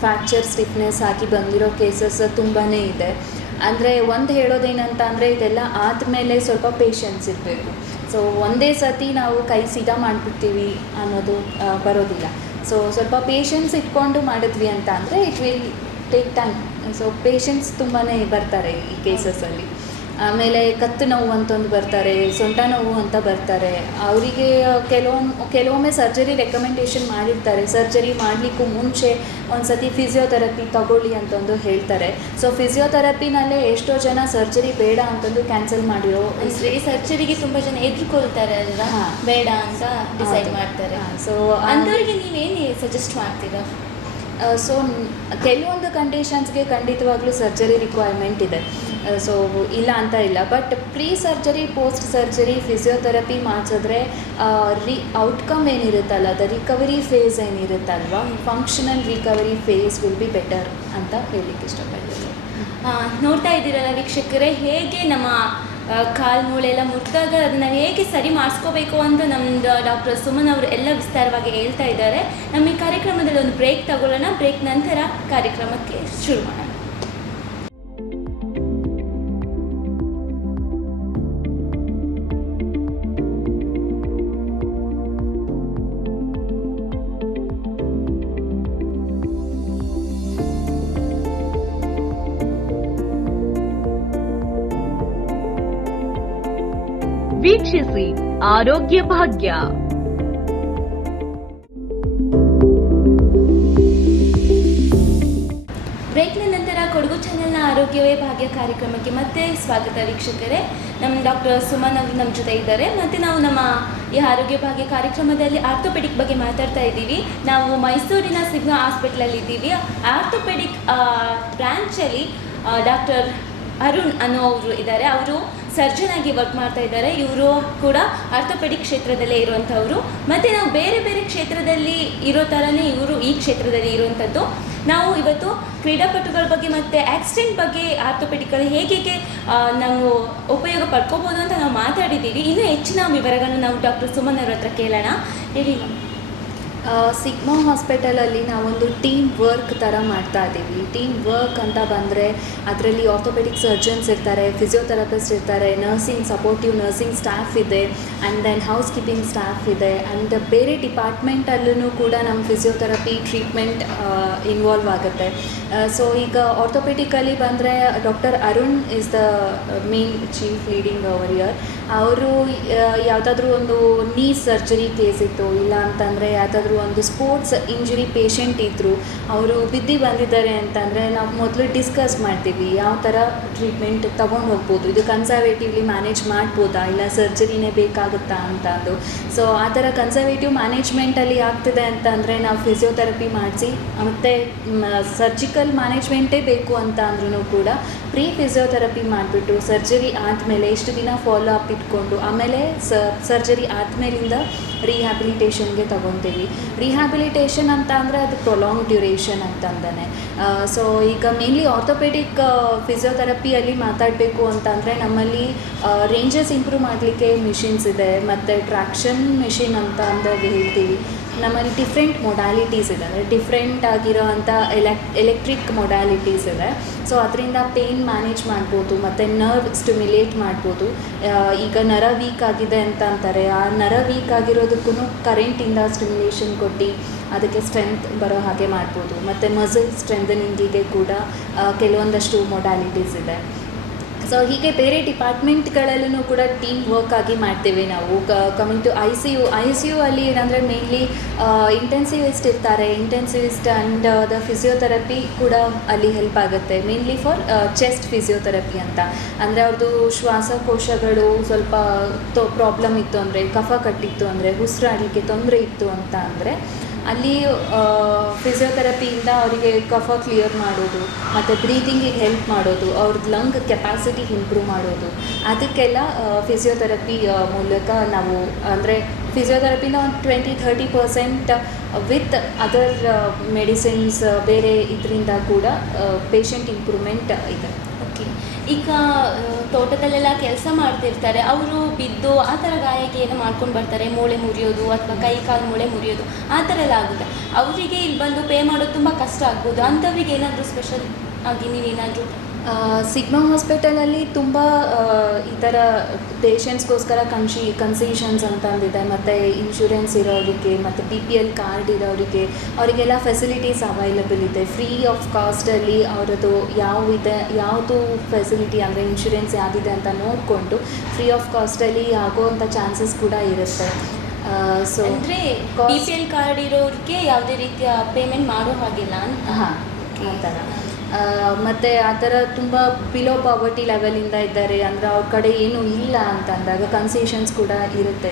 fracture stiffness ಆಗಿ ಬಂದಿರೋ ಕೇಸಸ್ ತುಂಬಾ ಇದೆ. ಅಂದರೆ ಒಂದು ಹೇಳೋದೇನಂತ ಅಂದರೆ ಇದೆಲ್ಲ ಆದಮೇಲೆ ಸ್ವಲ್ಪ ಪೇಷನ್ಸ್ ಇರಬೇಕು. ಸೊ ಒಂದೇ ಸತಿ ನಾವು ಕೈ ಸೀದಾ ಮಾಡಿಬಿಡ್ತೀವಿ ಅನ್ನೋದು ಬರೋದಿಲ್ಲ. ಸೊ ಸ್ವಲ್ಪ ಪೇಷನ್ಸ್ ಇಟ್ಕೊಂಡು ಮಾಡಿದ್ವಿ ಅಂತ ಅಂದರೆ it will take time. So patience ತುಂಬಾ ಬರ್ತಾರೆ ಈ ಕೇಸಸಲ್ಲಿ. ಆಮೇಲೆ ಕತ್ತು ನೋವು ಅಂತ ಒಂದು ಬರ್ತಾರೆ, ಸೊಂಟ ನೋವು ಅಂತ ಬರ್ತಾರೆ. ಅವರಿಗೆ ಕೆಲವೊಮ್ಮೆ ಸರ್ಜರಿ ರೆಕಮೆಂಡೇಷನ್ ಮಾಡಿರ್ತಾರೆ. ಸರ್ಜರಿ ಮಾಡಲಿಕ್ಕೂ ಮುಂಚೆ ಒಂದು ಸತಿ ಫಿಸಿಯೋಥೆರಪಿ ತಗೊಳ್ಳಿ ಅಂತಂದು ಹೇಳ್ತಾರೆ. ಸೊ ಫಿಸಿಯೋಥೆರಪಿನಲ್ಲೇ ಎಷ್ಟೋ ಜನ ಸರ್ಜರಿ ಬೇಡ ಅಂತಂದು ಕ್ಯಾನ್ಸಲ್ ಮಾಡಿರೋ, ಅಂದರೆ ಸರ್ಜರಿಗೆ ತುಂಬ ಜನ ಎದುರ್ಕೊಳ್ತಾರೆ ಅಲ್ವಾ, ಬೇಡ ಅಂತ ಡಿಸೈಡ್ ಮಾಡ್ತಾರೆ. ಸೊ ಅಂಥವ್ರಿಗೆ ನೀವೇನು ಸಜೆಸ್ಟ್ ಮಾಡ್ತೀರಾ? ಸೊ ಕೆಲವೊಂದು ಕಂಡೀಷನ್ಸ್ಗೆ ಖಂಡಿತವಾಗ್ಲೂ ಸರ್ಜರಿ ರಿಕ್ವೈರ್ಮೆಂಟ್ ಇದೆ. ಸೊ ಇಲ್ಲ ಅಂತ ಇಲ್ಲ. But pre surgery, post surgery physiotherapy ಮಾಡಿಸಿದ್ರೆ ಔಟ್ಕಮ್ ಏನಿರುತ್ತಲ್ಲ, ದ ರಿಕವರಿ ಫೇಸ್ ಏನಿರುತ್ತಲ್ವ, functional recovery phase will be better ಅಂತ ಹೇಳಲಿಕ್ಕೆ ಇಷ್ಟಪಡ್ತೀನಿ. ನೋಡ್ತಾ ಇದ್ದೀರಲ್ಲ ವೀಕ್ಷಕರೇ, ಹೇಗೆ ನಮ್ಮ ಕಾಲು ಮೂಳೆ ಎಲ್ಲ ಮುರಿದಾಗ ಅದನ್ನು ಹೇಗೆ ಸರಿ ಮಾಡಿಸ್ಕೋಬೇಕು ಅಂತ ನಮ್ಮದು ಡಾಕ್ಟರ್ ಸುಮನ್ ಅವರು ಎಲ್ಲ ವಿಸ್ತಾರವಾಗಿ ಹೇಳ್ತಾ ಇದ್ದಾರೆ. ನಮ್ಮ ಈ ಕಾರ್ಯಕ್ರಮದಲ್ಲಿ ಒಂದು ಬ್ರೇಕ್ ತಗೊಳ್ಳೋಣ. ಬ್ರೇಕ್ ನಂತರ ಕಾರ್ಯಕ್ರಮಕ್ಕೆ ಶುರು ಮಾಡೋಣ. ವೀಕ್ಷಿಸಿ ಆರೋಗ್ಯ ಭಾಗ್ಯ. ಬ್ರೇಕ್ನ ನಂತರ ಕೊಡಗು ಚಾನೆಲ್ನ ಆರೋಗ್ಯವೇ ಭಾಗ್ಯ ಕಾರ್ಯಕ್ರಮಕ್ಕೆ ಮತ್ತೆ ಸ್ವಾಗತ ವೀಕ್ಷಕರೇ. ನಮ್ಮ ಡಾಕ್ಟರ್ ಸುಮನ್ ಅವರು ನಮ್ಮ ಜೊತೆ ಇದ್ದಾರೆ. ಮತ್ತು ನಾವು ನಮ್ಮ ಈ ಆರೋಗ್ಯ ಭಾಗ್ಯ ಕಾರ್ಯಕ್ರಮದಲ್ಲಿ ಆರ್ಥೋಪೆಡಿಕ್ ಬಗ್ಗೆ ಮಾತಾಡ್ತಾ ಇದ್ದೀವಿ. ನಾವು ಮೈಸೂರಿನ ಸಿಗ್ಮಾ ಹಾಸ್ಪಿಟ್ಲಲ್ಲಿ ಇದ್ದೀವಿ. ಆರ್ಥೋಪೆಡಿಕ್ ಬ್ರಾಂಚಲ್ಲಿ ಡಾಕ್ಟರ್ ಅರುಣ್ ಅನ್ನೋ ಅವರು ಇದ್ದಾರೆ. ಅವರು ಸರ್ಜನ್ ಆಗಿ ವರ್ಕ್ ಮಾಡ್ತಾ ಇದ್ದಾರೆ. ಇವರು ಕೂಡ ಆರ್ಥೋಪೆಡಿಕ್ ಕ್ಷೇತ್ರದಲ್ಲೇ ಇರುವಂಥವ್ರು. ಮತ್ತು ನಾವು ಬೇರೆ ಬೇರೆ ಕ್ಷೇತ್ರದಲ್ಲಿ ಇರೋ ಥರನೇ ಇವರು ಈ ಕ್ಷೇತ್ರದಲ್ಲಿ ಇರುವಂಥದ್ದು. ನಾವು ಇವತ್ತು ಕ್ರೀಡಾಪಟುಗಳ ಬಗ್ಗೆ ಮತ್ತು ಆಕ್ಸಿಡೆಂಟ್ ಬಗ್ಗೆ ಆರ್ಥೋಪೆಡಿಕಲ್ಲಿ ಹೇಗೆ ನಾವು ಉಪಯೋಗ ಪಡ್ಕೋಬೋದು ಅಂತ ನಾವು ಮಾತಾಡಿದ್ದೀವಿ. ಇನ್ನೂ ಹೆಚ್ಚಿನ ವಿವರಗಳನ್ನು ನಾವು ಡಾಕ್ಟರ್ ಸುಮನ್ ಅವ್ರ ಹತ್ರ ಕೇಳೋಣ. ಹೇಳಿ ಮ್ಯಾಮ್. ಸಿಗ್ಮಾ ಹಾಸ್ಪಿಟಲಲ್ಲಿ ನಾವೊಂದು ಟೀಮ್ ವರ್ಕ್ ಥರ ಮಾಡ್ತಾ ಇದ್ದೀವಿ. ಟೀಮ್ ವರ್ಕ್ ಅಂತ ಬಂದರೆ ಅದರಲ್ಲಿ ಆರ್ಥೋಪೆಡಿಕ್ ಸರ್ಜನ್ಸ್ ಇರ್ತಾರೆ, ಫಿಸಿಯೋಥೆರಪಿಸ್ಟ್ ಇರ್ತಾರೆ, ಸಪೋರ್ಟಿವ್ ನರ್ಸಿಂಗ್ ಸ್ಟಾಫ್ ಇದೆ, and then housekeeping staff ಇದೆ, ಆ್ಯಂಡ್ ಬೇರೆ ಡಿಪಾರ್ಟ್ಮೆಂಟಲ್ಲೂ ಕೂಡ ನಮ್ಮ ಫಿಸಿಯೋಥೆರಪಿ ಟ್ರೀಟ್ಮೆಂಟ್ ಇನ್ವಾಲ್ವ್ ಆಗುತ್ತೆ. ಸೊ ಈಗ ಆರ್ಥೋಪೆಡಿಕಲ್ಲಿ ಬಂದರೆ doctor Arun is the main chief leading over here. ಅವರು ಯಾವುದಾದ್ರೂ ಒಂದು ನೀ ಸರ್ಜರಿ ಕೇಸ್ ಇತ್ತು, ಇಲ್ಲ ಅಂತಂದರೆ ಯಾವುದಾದ್ರೂ ಒಂದು ಸ್ಪೋರ್ಟ್ಸ್ ಇಂಜುರಿ ಪೇಷಂಟ್ ಇದ್ದರು, ಅವರು ಬಿದ್ದು ಬಂದಿದ್ದಾರೆ ಅಂತಂದರೆ ನಾವು ಮೊದಲು ಡಿಸ್ಕಸ್ ಮಾಡ್ತೀವಿ ಯಾವ ಥರ ಟ್ರೀಟ್ಮೆಂಟ್ ತೊಗೊಂಡು ಹೋಗ್ಬೋದು, ಇದು ಕನ್ಸರ್ವೇಟಿವ್ಲಿ ಮ್ಯಾನೇಜ್ ಮಾಡ್ಬೋದಾ ಇಲ್ಲ ಸರ್ಜರಿನೇ ಬೇಕಾಗುತ್ತಾ ಅಂತ ಅಂದು. ಸೊ ಆ ಥರ ಕನ್ಸರ್ವೇಟಿವ್ ಮ್ಯಾನೇಜ್ಮೆಂಟಲ್ಲಿ ಆಗ್ತಿದೆ ಅಂತಂದರೆ ನಾವು ಫಿಸಿಯೋಥೆರಪಿ ಮಾಡಿಸಿ, ಮತ್ತು ಸರ್ಜಿಕಲ್ ಮ್ಯಾನೇಜ್ಮೆಂಟೇ ಬೇಕು ಅಂತ ಅಂದ್ರೂ ಕೂಡ ಪ್ರೀ ಫಿಸಿಯೋಥೆರಪಿ ಮಾಡಿಬಿಟ್ಟು ಸರ್ಜರಿ ಆದಮೇಲೆ ಇಷ್ಟು ದಿನ ಫಾಲೋ ಅಪ್ ಇಟ್ಕೊಂಡು ಆಮೇಲೆ ಸರ್ಜರಿ ಆದಮೇಲಿಂದ ರಿಹ್ಯಾಬಿಲಿಟೇಷನ್ಗೆ ತೊಗೊತೀವಿ. ರಿಹ್ಯಾಬಿಲಿಟೇಷನ್ ಅಂತ ಅಂದರೆ ಅದು ಪ್ರೊಲಾಂಗ್ ಡ್ಯೂರೇಷನ್ ಅಂತಂದೇ. ಸೊ ಈಗ ಮೇನ್ಲಿ ಆರ್ಥೋಪೆಡಿಕ್ ಫಿಸಿಯೋಥೆರಪಿಯಲ್ಲಿ ಮಾತಾಡಬೇಕು ಅಂತಂದರೆ ನಮ್ಮಲ್ಲಿ ರೇಂಜಸ್ ಇಂಪ್ರೂವ್ ಮಾಡಲಿಕ್ಕೆ ಮಿಷಿನ್ಸ್ ಇದೆ, ಮತ್ತು ಟ್ರ್ಯಾಕ್ಷನ್ ಮಿಷಿನ್ ಅಂತ ಹೇಳ್ತೀವಿ. ನಮ್ಮಲ್ಲಿ ಡಿಫ್ರೆಂಟ್ ಮೊಡ್ಯಾಲಿಟೀಸ್ ಇದೆ, ಅಂದರೆ ಡಿಫ್ರೆಂಟ್ ಆಗಿರೋ ಅಂಥ ಎಲೆಕ್ಟ್ರಿಕ್ ಮೊಡ್ಯಾಲಿಟೀಸ್ ಇದೆ. ಸೊ ಅದರಿಂದ ಪೇಯ್ನ್ ಮ್ಯಾನೇಜ್ ಮಾಡ್ಬೋದು, ಮತ್ತು ನರ್ವ್ ಸ್ಟಿಮ್ಯುಲೇಟ್ ಮಾಡ್ಬೋದು. ಈಗ ನರ ವೀಕ್ ಆಗಿದೆ ಅಂತ ಅಂತಾರೆ, ಆ ನರ ವೀಕ್ ಆಗಿರೋದಕ್ಕೂ ಕರೆಂಟಿಂದ ಸ್ಟಿಮ್ಯುಲೇಷನ್ ಕೊಟ್ಟು ಅದಕ್ಕೆ ಸ್ಟ್ರೆಂತ್ ಬರೋ ಹಾಗೆ ಮಾಡ್ಬೋದು. ಮತ್ತು ಮಸಲ್ ಸ್ಟ್ರೆಂಥನಿಂಗಿಗೆ ಕೂಡ ಕೆಲವೊಂದಷ್ಟು ಮೊಡ್ಯಾಲಿಟೀಸ್ ಇದೆ. ಸೊ ಹೀಗೆ ಬೇರೆ ಡಿಪಾರ್ಟ್ಮೆಂಟ್ಗಳಲ್ಲೂ ಕೂಡ ಟೀಮ್ ವರ್ಕ್ ಆಗಿ ಮಾಡ್ತೇವೆ ನಾವು. Coming to I C U ಅಲ್ಲಿ ಏನಂದರೆ ಮೇನ್ಲಿ ಇಂಟೆನ್ಸಿವಿಸ್ಟ್ ಇರ್ತಾರೆ, ಇಂಟೆನ್ಸಿವಿಸ್ಟ್ ಆ್ಯಂಡ್ ದ ಫಿಸಿಯೋಥೆರಪಿ ಕೂಡ ಅಲ್ಲಿ ಹೆಲ್ಪ್ ಆಗುತ್ತೆ. ಮೇನ್ಲಿ ಫಾರ್ ಚೆಸ್ಟ್ ಫಿಸಿಯೋಥೆರಪಿ ಅಂತ ಅಂದರೆ ಅವ್ರದ್ದು ಶ್ವಾಸಕೋಶಗಳು ಸ್ವಲ್ಪ ಪ್ರಾಬ್ಲಮ್ ಇತ್ತು ಅಂದರೆ, ಕಫ ಕಟ್ಟಿತ್ತು ಅಂದರೆ, ಉಸಿರಾಡಲಿಕ್ಕೆ ತೊಂದರೆ ಇತ್ತು ಅಂತ ಅಂದರೆ ಅಲ್ಲಿ ಫಿಸಿಯೋಥೆರಪಿಯಿಂದ ಅವರಿಗೆ ಕಫ ಕ್ಲಿಯರ್ ಮಾಡೋದು, ಮತ್ತು ಬ್ರೀದಿಂಗಿಗೆ ಹೆಲ್ಪ್ ಮಾಡೋದು, ಅವ್ರದ್ದು ಲಂಗ್ ಕೆಪಾಸಿಟಿ ಇಂಪ್ರೂವ್ ಮಾಡೋದು, ಅದಕ್ಕೆಲ್ಲ ಫಿಸಿಯೋಥೆರಪಿ ಮೂಲಕ ನಾವು ಅಂದರೆ ಫಿಸಿಯೋಥೆರಪಿನ ಒಂದು 20-30% ವಿತ್ ಅದರ್ ಮೆಡಿಸಿನ್ಸ್ ಬೇರೆ ಇದರಿಂದ ಕೂಡ ಪೇಷಂಟ್ ಇಂಪ್ರೂವ್ಮೆಂಟ್ ಇದೆ. ಓಕೆ. ಈಗ ತೋಟದಲ್ಲೆಲ್ಲ ಕೆಲಸ ಮಾಡ್ತಿರ್ತಾರೆ, ಅವರು ಬಿದ್ದು ಆ ಥರ ಗಾಯಕ್ಕೆ ಏನೋ ಮಾಡ್ಕೊಂಡು ಬರ್ತಾರೆ, ಮೂಳೆ ಮುರಿಯೋದು ಅಥವಾ ಕೈ ಕಾಲು ಮೂಳೆ ಮುರಿಯೋದು ಆ ಥರ ಎಲ್ಲ ಆಗುತ್ತೆ. ಅವರಿಗೆ ಇಲ್ಲಿ ಬಂದು ಪೇ ಮಾಡೋದು ತುಂಬ ಕಷ್ಟ ಆಗ್ಬೋದು. ಅಂಥವ್ರಿಗೆ ಏನಾದರೂ ಸ್ಪೆಷಲ್ ಆಗಿ ನೀವೇನಾದರೂ ಸಿಗ್ಮಾ ಹಾಸ್ಪಿಟಲಲ್ಲಿ ತುಂಬ ಈ ಥರ ಪೇಷಂಟ್ಸ್ಗೋಸ್ಕರ ಕನ್ಸೆಷನ್ಸ್ ಅಂತಂದಿದೆ, ಮತ್ತು ಇನ್ಶೂರೆನ್ಸ್ ಇರೋರಿಗೆ ಮತ್ತು BPL ಕಾರ್ಡ್ ಇರೋರಿಗೆ ಅವರಿಗೆಲ್ಲ ಫೆಸಿಲಿಟೀಸ್ ಅವೈಲಬಲ್ ಇದೆ. ಫ್ರೀ ಆಫ್ ಕಾಸ್ಟಲ್ಲಿ ಅವರದ್ದು ಯಾವುದು ಫೆಸಿಲಿಟಿ ಅಂದರೆ ಇನ್ಶೂರೆನ್ಸ್ ಯಾವುದಿದೆ ಅಂತ ನೋಡಿಕೊಂಡು ಫ್ರೀ ಆಫ್ ಕಾಸ್ಟಲ್ಲಿ ಆಗೋವಂಥ ಚಾನ್ಸಸ್ ಕೂಡ ಇರುತ್ತೆ. ಸೊ ಅಂದರೆ BPL ಕಾರ್ಡ್ ಇರೋರಿಗೆ ಯಾವುದೇ ರೀತಿಯ ಪೇಮೆಂಟ್ ಮಾಡೋ ಹಾಗಿಲ್ಲ ಅಂತ. ಹಾಂ, ಆ ಥರ. ಮತ್ತು ಆ ಥರ ತುಂಬ ಬಿಲೋ ಪಾವರ್ಟಿ ಲೆವೆಲಿಂದ ಇದ್ದಾರೆ ಅಂದರೆ ಅವ್ರ ಕಡೆ ಏನೂ ಇಲ್ಲ ಅಂತ ಅಂದಾಗ ಕನ್ಸೆಷನ್ಸ್ ಕೂಡ ಇರುತ್ತೆ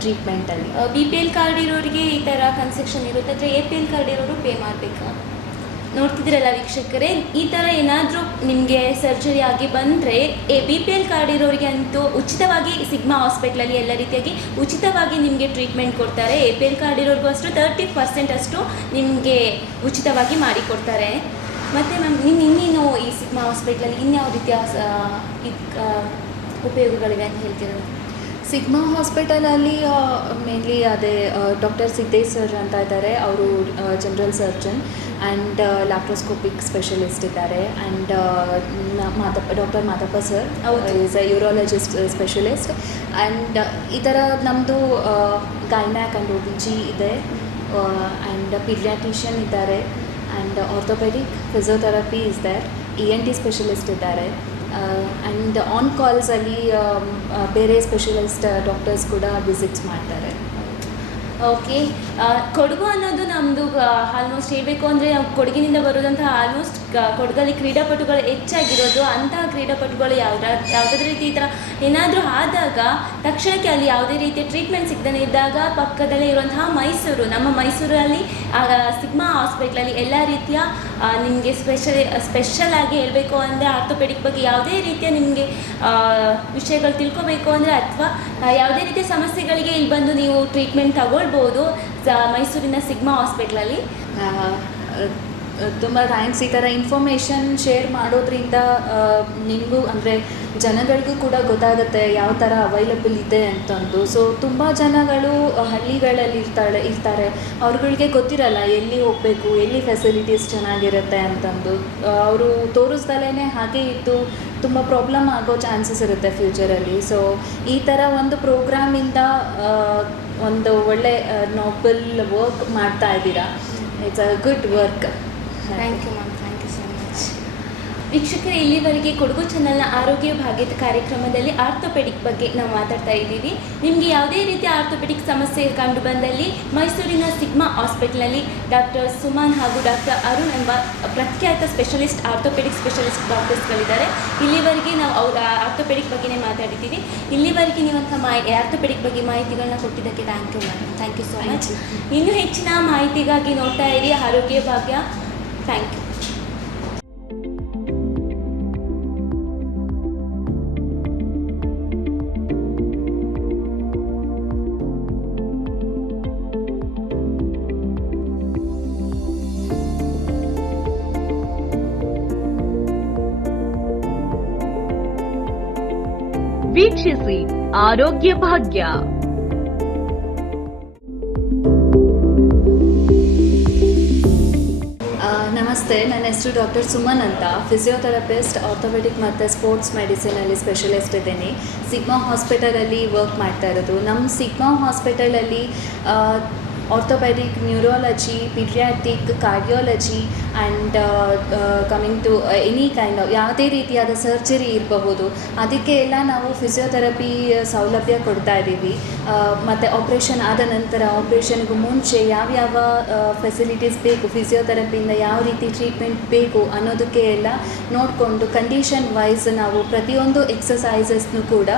ಟ್ರೀಟ್ಮೆಂಟಲ್ಲಿ. BPL ಕಾರ್ಡ್ ಇರೋರಿಗೆ ಈ ಥರ ಕನ್ಸೆಷನ್ ಇರುತ್ತೆ, ಆದರೆ APL ಕಾರ್ಡ್ ಇರೋರು ಪೇ ಮಾಡಬೇಕಾ? ನೋಡ್ತಿದ್ದೀರಲ್ಲ ವೀಕ್ಷಕರೇ, ಈ ಥರ ಏನಾದರೂ ನಿಮಗೆ ಸರ್ಜರಿ ಆಗಿ ಬಂದರೆ BPL ಕಾರ್ಡ್ ಇರೋರಿಗೆ ಅಂತೂ ಉಚಿತವಾಗಿ ಸಿಗ್ಮಾ ಹಾಸ್ಪಿಟ್ಲಲ್ಲಿ ಎಲ್ಲ ರೀತಿಯಾಗಿ ಉಚಿತವಾಗಿ ನಿಮಗೆ ಟ್ರೀಟ್ಮೆಂಟ್ ಕೊಡ್ತಾರೆ. APL ಕಾರ್ಡ್ ಇರೋರಿಗೂ ಅಷ್ಟು 30% ಅಷ್ಟು ನಿಮಗೆ ಉಚಿತವಾಗಿ ಮಾಡಿಕೊಡ್ತಾರೆ. ಮತ್ತು ಮ್ಯಾಮ್ ಇನ್ನೇನು ಈ ಸಿಗ್ಮಾ ಹಾಸ್ಪಿಟ್ಲಲ್ಲಿ ಇನ್ಯಾವ ರೀತಿಯ ಉಪಯೋಗಗಳಿವೆ ಅಂತ ಹೇಳ್ತೀರಾ? ಸಿಗ್ಮಾ ಹಾಸ್ಪಿಟಲಲ್ಲಿ ಮೇನ್ಲಿ ಅದೇ ಡಾಕ್ಟರ್ ಸಿದ್ದೇಶ್ ಸರ್ ಅಂತ ಇದ್ದಾರೆ, ಅವರು general surgeon and laparoscopic specialist ಇದ್ದಾರೆ. And doctor Madappa sir is a urologist specialist. And ಈ ಥರ ನಮ್ಮದು ಗೈನ್ಯಾಕ್ ಆ್ಯಂಡ್ OBG ಇದೆ, ಆ್ಯಂಡ್ ಪೀಡಿಯಾಟ್ರಿಷಿಯನ್ ಇದ್ದಾರೆ, and orthopaedic physiotherapy is there, ENT specialist ಇದ್ದಾರೆ. ಆ್ಯಂಡ್ ಆನ್ ಕಾಲ್ಸಲ್ಲಿ ಬೇರೆ ಸ್ಪೆಷಲಿಸ್ಟ್ ಡಾಕ್ಟರ್ಸ್ ಕೂಡ ವಿಸಿಟ್ಸ್ ಮಾಡ್ತಾರೆ. ಓಕೆ. ಕೊಡಗು ಅನ್ನೋದು ನಮ್ಮದು ಆಲ್ಮೋಸ್ಟ್ ಹೇಳಬೇಕು ಅಂದರೆ ಕೊಡಗಿನಿಂದ ಬರೋದಂತಹ ಆಲ್ಮೋಸ್ಟ್ ಕೊಡಗಲ್ಲಿ ಕ್ರೀಡಾಪಟುಗಳು ಹೆಚ್ಚಾಗಿರೋದು. ಅಂತಹ ಕ್ರೀಡಾಪಟುಗಳು ಯಾವುದಾದ್ರೂ ರೀತಿ ಈ ಥರ ಏನಾದರೂ ಆದಾಗ ತಕ್ಷಣಕ್ಕೆ ಅಲ್ಲಿ ಯಾವುದೇ ರೀತಿಯ ಟ್ರೀಟ್ಮೆಂಟ್ ಸಿಗದೇ ಇದ್ದಾಗ ಪಕ್ಕದಲ್ಲೇ ಇರುವಂತಹ ಮೈಸೂರು, ನಮ್ಮ ಮೈಸೂರಲ್ಲಿ ಸಿಗ್ಮಾ ಹಾಸ್ಪಿಟ್ಲಲ್ಲಿ ಎಲ್ಲ ರೀತಿಯ ನಿಮಗೆ ಸ್ಪೆಷಲ್ ಆಗಿ ಹೇಳಬೇಕು ಅಂದರೆ ಆರ್ಥೋಪೆಡಿಕ್ ಬಗ್ಗೆ ಯಾವುದೇ ರೀತಿಯ ನಿಮಗೆ ವಿಷಯಗಳು ತಿಳ್ಕೊಬೇಕು ಅಂದರೆ ಅಥವಾ ಯಾವುದೇ ರೀತಿಯ ಸಮಸ್ಯೆಗಳಿಗೆ ಇಲ್ಲಿ ಬಂದು ನೀವು ಟ್ರೀಟ್ಮೆಂಟ್ ತಗೊಳ್ಬೋದು ಮೈಸೂರಿನ ಸಿಗ್ಮಾ ಹಾಸ್ಪಿಟ್ಲಲ್ಲಿ. ತುಂಬ ಥ್ಯಾಂಕ್ಸ್. ಈ ಥರ ಇನ್ಫಾರ್ಮೇಷನ್ ಶೇರ್ ಮಾಡೋದ್ರಿಂದ ನಿಮಗೂ ಅಂದರೆ ಜನಗಳಿಗೂ ಕೂಡ ಗೊತ್ತಾಗುತ್ತೆ ಯಾವ ಥರ ಅವೈಲಬಲ್ ಇದೆ ಅಂತಂದು. ಸೊ ತುಂಬ ಜನಗಳು ಹಳ್ಳಿಗಳಲ್ಲಿ ಇರ್ತಾರೆ, ಅವ್ರುಗಳಿಗೆ ಗೊತ್ತಿರಲ್ಲ ಎಲ್ಲಿ ಹೋಗಬೇಕು, ಎಲ್ಲಿ ಫೆಸಿಲಿಟೀಸ್ ಚೆನ್ನಾಗಿರುತ್ತೆ ಅಂತಂದು. ಅವರು ತೋರಿಸ್ದಲೇ ಹಾಗೆ ಇದ್ದು ತುಂಬ ಪ್ರಾಬ್ಲಮ್ ಆಗೋ ಚಾನ್ಸಸ್ ಇರುತ್ತೆ ಫ್ಯೂಚರಲ್ಲಿ. ಸೊ ಈ ಥರ ಒಂದು ಪ್ರೋಗ್ರಾಮಿಂದ ಒಂದು ಒಳ್ಳೆ ನೋಬಲ್ ವರ್ಕ್ ಮಾಡ್ತಾ ಇದ್ದೀರಾ. It's a good work. Thank you ma'am, thank you so much. ವೀಕ್ಷಕರೇ, ಇಲ್ಲಿವರೆಗೆ ಕೊಡಗು ಚಾನಲ್ನ ಆರೋಗ್ಯ ಭಾಗ್ಯದ ಕಾರ್ಯಕ್ರಮದಲ್ಲಿ ಆರ್ಥೋಪೆಡಿಕ್ ಬಗ್ಗೆ ನಾವು ಮಾತಾಡ್ತಾ ಇದ್ದೀವಿ. ನಿಮಗೆ ಯಾವುದೇ ರೀತಿಯ ಆರ್ಥೋಪೆಡಿಕ್ ಸಮಸ್ಯೆ ಕಂಡು ಬಂದಲ್ಲಿ ಮೈಸೂರಿನ ಸಿಗ್ಮಾ ಹಾಸ್ಪಿಟಲ್ನಲ್ಲಿ ಡಾಕ್ಟರ್ ಸುಮನ್ ಹಾಗೂ ಡಾಕ್ಟರ್ ಅರುಣ್ ಎಂಬ ಪ್ರಖ್ಯಾತ ಆರ್ಥೋಪೆಡಿಕ್ ಸ್ಪೆಷಲಿಸ್ಟ್ ಡಾಕ್ಟರ್ಸ್ಗಳಿದ್ದಾರೆ. ಇಲ್ಲಿವರೆಗೆ ನಾವು ಅವರ ಆರ್ಥೋಪೆಡಿಕ್ ಬಗ್ಗೆನೇ ಮಾತಾಡಿದ್ದೀವಿ. ಇಲ್ಲಿವರೆಗೆ ನೀವಂಥ ಆರ್ಥೋಪೆಡಿಕ್ ಬಗ್ಗೆ ಮಾಹಿತಿಗಳನ್ನ ಕೊಟ್ಟಿದ್ದಕ್ಕೆ thank you ma'am, thank you so much. ಇನ್ನೂ ಹೆಚ್ಚಿನ ಮಾಹಿತಿಗಾಗಿ ನೋಡ್ತಾ ಇರಿ ಆರೋಗ್ಯ ಭಾಗ್ಯ. Thank you. ವೀಕ್ಷಿಸಿ ಆರೋಗ್ಯ ಭಾಗ್ಯ. ನಮಸ್ತೆ, ನನ್ನ ಹೆಸರು ಡಾಕ್ಟರ್ ಸುಮನ್ ಅಂತ, ಫಿಸಿಯೋಥೆರಪಿಸ್ಟ್, ಆರ್ಥೋಪೆಡಿಕ್ ಮತ್ತು ಸ್ಪೋರ್ಟ್ಸ್ ಮೆಡಿಸಿನಲ್ಲಿ ಸ್ಪೆಷಲಿಸ್ಟ್ ಇದ್ದೀನಿ. ಸಿಗ್ಮಾ ಹಾಸ್ಪಿಟಲಲ್ಲಿ ವರ್ಕ್ ಮಾಡ್ತಾ ಇರೋದು. ನಮ್ಮ ಸಿಗ್ಮಾ ಹಾಸ್ಪಿಟಲಲ್ಲಿ orthopedic, neurology, pediatric, cardiology and coming to any kind of ಯಾವುದೇ ರೀತಿಯಾದ ಸರ್ಜರಿ ಇರಬಹುದು, ಅದಕ್ಕೆ ಎಲ್ಲ ನಾವು ಫಿಸಿಯೋಥೆರಪಿ ಸೌಲಭ್ಯ ಕೊಡ್ತಾ ಇದ್ದೀವಿ. ಮತ್ತು ಆಪ್ರೇಷನ್ ಆದ ನಂತರ, ಆಪ್ರೇಷನ್ಗೂ ಮುಂಚೆ ಯಾವ್ಯಾವ ಫೆಸಿಲಿಟೀಸ್ ಬೇಕು, ಫಿಸಿಯೋಥೆರಪಿಯಿಂದ ಯಾವ ರೀತಿ ಟ್ರೀಟ್ಮೆಂಟ್ ಬೇಕು ಅನ್ನೋದಕ್ಕೆ ಎಲ್ಲ ನೋಡಿಕೊಂಡು ಕಂಡೀಷನ್ ವೈಸ್ ನಾವು ಪ್ರತಿಯೊಂದು ಎಕ್ಸಸೈಸಸ್ನು ಕೂಡ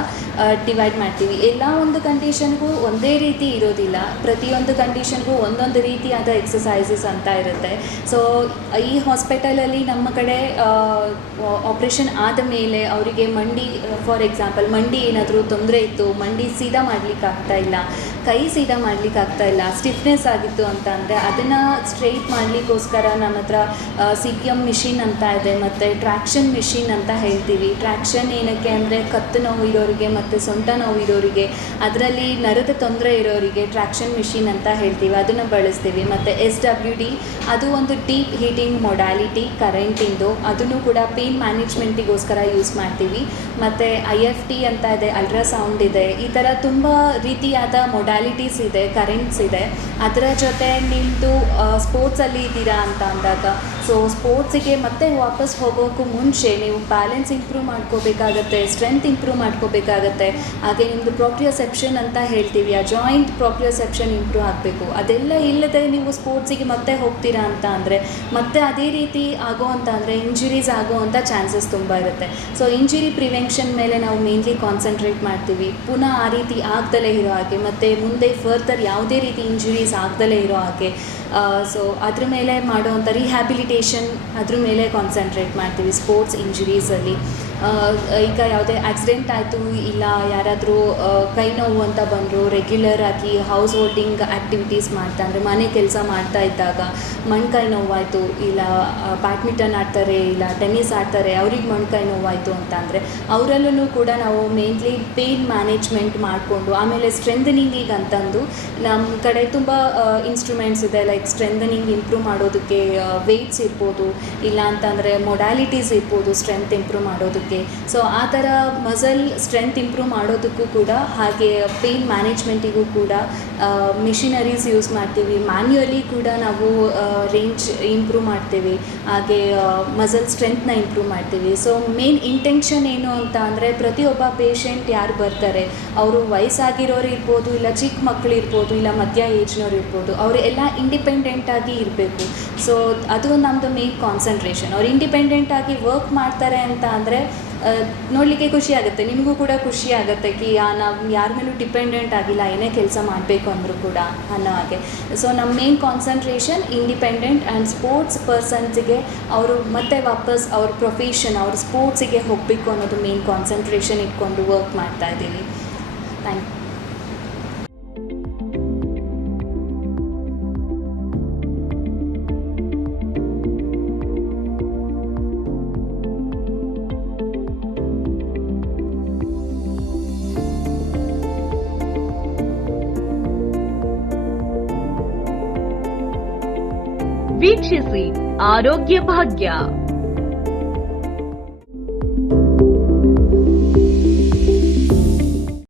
ಡಿವೈಡ್ ಮಾಡ್ತೀವಿ. ಎಲ್ಲ ಒಂದು ಕಂಡೀಷನ್ಗೂ ಒಂದೇ ರೀತಿ ಇರೋದಿಲ್ಲ, ಪ್ರತಿಯೊಂದು ಕಂಡೀಷನ್ಗೂ ಒಂದೊಂದು ರೀತಿಯಾದ ಎಕ್ಸಸೈಸಸ್ ಅಂತ ಇರುತ್ತೆ. ಸೊ ಈ ಹಾಸ್ಪಿಟಲಲ್ಲಿ ನಮ್ಮ ಕಡೆ ಆಪ್ರೇಷನ್ ಆದ ಮೇಲೆ ಅವರಿಗೆ ಮಂಡಿ, ಫಾರ್ ಎಕ್ಸಾಂಪಲ್ ಮಂಡಿ ಏನಾದರೂ ತೊಂದರೆ ಇತ್ತು, ಮಂಡಿ ಸೀದಾ ಮಾಡಲಿಕ್ಕೆ ಆಗ್ತಾ ಇಲ್ಲ, ಕೈ ಸೀದಾ ಮಾಡಲಿಕ್ಕೆ ಆಗ್ತಾ ಇಲ್ಲ, ಸ್ಟಿಫ್ನೆಸ್ ಆಗಿತ್ತು ಅಂತ ಅಂದರೆ ಅದನ್ನು ಸ್ಟ್ರೈಟ್ ಮಾಡಲಿಕ್ಕೋಸ್ಕರ ನಮ್ಮ ಹತ್ರ CPM ಮಿಷಿನ್ ಅಂತ ಇದೆ, ಮತ್ತು ಟ್ರ್ಯಾಕ್ಷನ್ ಮಿಷಿನ್ ಅಂತ ಹೇಳ್ತೀವಿ. ಟ್ರ್ಯಾಕ್ಷನ್ ಏನಕ್ಕೆ ಅಂದರೆ ಕತ್ತು ನೋವು ಇರೋರಿಗೆ ಮತ್ತು ಸೊಂಟ ನೋವು ಇರೋರಿಗೆ, ಅದರಲ್ಲಿ ನರದ ತೊಂದರೆ ಇರೋರಿಗೆ ಟ್ರ್ಯಾಕ್ಷನ್ ಮಿಷಿನ್ ಅಂತ ಹೇಳ್ತೀವಿ, ಅದನ್ನು ಬಳಸ್ತೀವಿ. ಮತ್ತು SWD ಅದು ಒಂದು ಡೀಪ್ ಹೀಟಿಂಗ್ ಮೊಡ್ಯಾಲಿಟಿ ಕರೆಂಟಿಂದು, ಅದನ್ನು ಕೂಡ ಪೇನ್ ಮ್ಯಾನೇಜ್ಮೆಂಟಿಗೋಸ್ಕರ ಯೂಸ್ ಮಾಡ್ತೀವಿ. ಮತ್ತು IFT ಅಂತ ಇದೆ, ಅಲ್ಟ್ರಾಸೌಂಡ್ ಇದೆ, ಈ ಥರ ತುಂಬ ರೀತಿಯಾದ ಮೊಡ್ಯಾಲಿಟೀಸ್ ಇದೆ, ಕರೆಂಟ್ಸ್ ಇದೆ. ಅದರ ಜೊತೆ ನಿಮ್ಮದು ಸ್ಪೋರ್ಟ್ಸಲ್ಲಿ ಇದ್ದೀರಾ ಅಂತ ಅಂದಾಗ, ಸೊ ಸ್ಪೋರ್ಟ್ಸಿಗೆ ಮತ್ತೆ ವಾಪಸ್ ಹೋಗೋಕ್ಕೂ ಮುಂಚೆ ನೀವು ಬ್ಯಾಲೆನ್ಸ್ ಇಂಪ್ರೂವ್ ಮಾಡ್ಕೋಬೇಕಾಗತ್ತೆ, ಸ್ಟ್ರೆಂತ್ ಇಂಪ್ರೂವ್ ಮಾಡ್ಕೋಬೇಕಾಗತ್ತೆ. ಹಾಗೆ ನಿಮ್ಮದು ಪ್ರಾಪ್ರಿಯೋಸೆಪ್ಷನ್ ಅಂತ ಹೇಳ್ತೀವಿ, ಆ ಜಾಯಿಂಟ್ ಪ್ರಾಪ್ರಿಯೋಸೆಪ್ಷನ್ ಇಂಪ್ರೂವ್ ಆಗಬೇಕು. ಅದೆಲ್ಲ ಇಲ್ಲದೆ ನೀವು ಸ್ಪೋರ್ಟ್ಸಿಗೆ ಮತ್ತೆ ಹೋಗ್ತೀರಾ ಅಂತ ಅಂದರೆ ಮತ್ತೆ ಅದೇ ರೀತಿ ಆಗೋ ಅಂತ ಅಂದರೆ ಇಂಜುರೀಸ್ ಆಗೋ ಅಂಥ ಚಾನ್ಸಸ್ ತುಂಬ ಇರುತ್ತೆ. ಸೊ ಇಂಜುರಿ ಪ್ರಿವೆನ್ಷನ್ ಮೇಲೆ ನಾವು ಮೇನ್ಲಿ ಕಾನ್ಸಂಟ್ರೇಟ್ ಮಾಡ್ತೀವಿ, ಪುನಃ ಆ ರೀತಿ ಆಗ್ದಲೇ ಇರೋ ಹಾಗೆ, ಮತ್ತು ಮುಂದೆ ಫರ್ದರ್ ಯಾವುದೇ ರೀತಿ ಇಂಜುರೀಸ್ ಆಗ್ದಲೇ ಇರೋ ಹಾಗೆ. ಸೊ ಅದ್ರ ಮೇಲೆ ಮಾಡೋವಂಥ ರಿಹ್ಯಾಬಿಲಿಟೇಷನ್, ಅದ್ರ ಮೇಲೆ ಕಾನ್ಸಂಟ್ರೇಟ್ ಮಾಡ್ತೀವಿ ಸ್ಪೋರ್ಟ್ಸ್ ಇಂಜುರೀಸಲ್ಲಿ. ಈಗ ಯಾವುದೇ ಆಕ್ಸಿಡೆಂಟ್ ಆಯಿತು, ಇಲ್ಲ ಯಾರಾದರೂ ಕೈ ನೋವು ಅಂತ ಬಂದರು, ರೆಗ್ಯುಲರ್ ಆಗಿ ಹೌಸ್ ಹೋಲ್ಡಿಂಗ್ ಆ್ಯಕ್ಟಿವಿಟೀಸ್ ಮಾಡ್ತಾ ಅಂದರೆ ಮನೆ ಕೆಲಸ ಮಾಡ್ತಾ ಇದ್ದಾಗ ಮೊಣ್ಕೈ ನೋವಾಯಿತು, ಇಲ್ಲ ಬ್ಯಾಡ್ಮಿಂಟನ್ ಆಡ್ತಾರೆ, ಇಲ್ಲ ಟೆನ್ನಿಸ್ ಆಡ್ತಾರೆ, ಅವ್ರಿಗೆ ಮೊಣ್ಕೈ ನೋವಾಯಿತು ಅಂತ ಅಂದರೆ ಅವರಲ್ಲೂ ಕೂಡ ನಾವು ಮೇನ್ಲಿ ಪೇನ್ ಮ್ಯಾನೇಜ್ಮೆಂಟ್ ಮಾಡಿಕೊಂಡು, ಆಮೇಲೆ ಸ್ಟ್ರೆಂಥನಿಂಗಿಗೆ ಅಂತಂದು ನಮ್ಮ ಕಡೆ ತುಂಬ ಇನ್ಸ್ಟ್ರೂಮೆಂಟ್ಸ್ ಇದೆ. ಲೈಕ್ ಸ್ಟ್ರೆಂಥನಿಂಗ್ ಇಂಪ್ರೂವ್ ಮಾಡೋದಕ್ಕೆ ವೆಯ್ಟ್ಸ್ ಇರ್ಬೋದು, ಇಲ್ಲ ಅಂತಂದರೆ ಮೊಡ್ಯಾಲಿಟೀಸ್ ಇರ್ಬೋದು ಸ್ಟ್ರೆಂತ್ ಇಂಪ್ರೂವ್ ಮಾಡೋದಕ್ಕೆ. ಸೊ ಆ ಥರ ಮಸಲ್ ಸ್ಟ್ರೆಂತ್ ಇಂಪ್ರೂವ್ ಮಾಡೋದಕ್ಕೂ ಕೂಡ, ಹಾಗೆ ಪೇನ್ ಮ್ಯಾನೇಜ್ಮೆಂಟಿಗೂ ಕೂಡ ಮಿಷಿನರೀಸ್ ಯೂಸ್ ಮಾಡ್ತೀವಿ. ಮ್ಯಾನ್ಯುಯಲಿ ಕೂಡ ನಾವು ರೇಂಜ್ ಇಂಪ್ರೂವ್ ಮಾಡ್ತೀವಿ, ಹಾಗೆ ಮಸಲ್ ಸ್ಟ್ರೆಂತ್ನ ಇಂಪ್ರೂವ್ ಮಾಡ್ತೀವಿ. ಸೊ ಮೇನ್ ಇಂಟೆನ್ಷನ್ ಏನು ಅಂತ ಅಂದರೆ, ಪ್ರತಿಯೊಬ್ಬ ಪೇಷಂಟ್ ಯಾರು ಬರ್ತಾರೆ, ಅವರು ವಯಸ್ಸಾಗಿರೋರು ಇರ್ಬೋದು, ಇಲ್ಲ ಚಿಕ್ಕ ಮಕ್ಕಳು ಇರ್ಬೋದು, ಇಲ್ಲ ಮಧ್ಯ ಏಜ್ನವ್ರು ಇರ್ಬೋದು, ಅವರು ಎಲ್ಲ ಇಂಡಿಪೆಂಡೆಂಟಾಗಿ ಇರಬೇಕು. ಸೊ ಅದು ನಮ್ಮ ನಮ್ಮದು ಮೇನ್ ಕಾನ್ಸಂಟ್ರೇಷನ್. ಅವ್ರು ಇಂಡಿಪೆಂಡೆಂಟಾಗಿ ವರ್ಕ್ ಮಾಡ್ತಾರೆ ಅಂತ ಅಂದರೆ ನೋಡಲಿಕ್ಕೆ ಖುಷಿ ಆಗುತ್ತೆ, ನಿಮಗೂ ಕೂಡ ಖುಷಿ ಆಗುತ್ತೆ ಕಿ ನಾವು ಯಾರ ಮೇಲೂ ಡಿಪೆಂಡೆಂಟ್ ಆಗಿಲ್ಲ ಏನೇ ಕೆಲಸ ಮಾಡಬೇಕು ಅಂದರೂ ಕೂಡ ಅನ್ನೋ ಹಾಗೆ. ಸೊ ನಮ್ಮ main concentration independent and sports ಪರ್ಸನ್ಸಿಗೆ ಅವರು ಮತ್ತೆ ವಾಪಸ್ ಅವ್ರ ಪ್ರೊಫೆಷನ್ ಅವ್ರ ಸ್ಪೋರ್ಟ್ಸಿಗೆ ಹೋಗಬೇಕು ಅನ್ನೋದು ಮೇನ್ ಕಾನ್ಸಂಟ್ರೇಷನ್ ಇಟ್ಕೊಂಡು ವರ್ಕ್ ಮಾಡ್ತಾ ಇದ್ದೀವಿ. Thank you. ವೀಕ್ಷಿಸಿ ಆರೋಗ್ಯ ಭಾಗ್ಯ.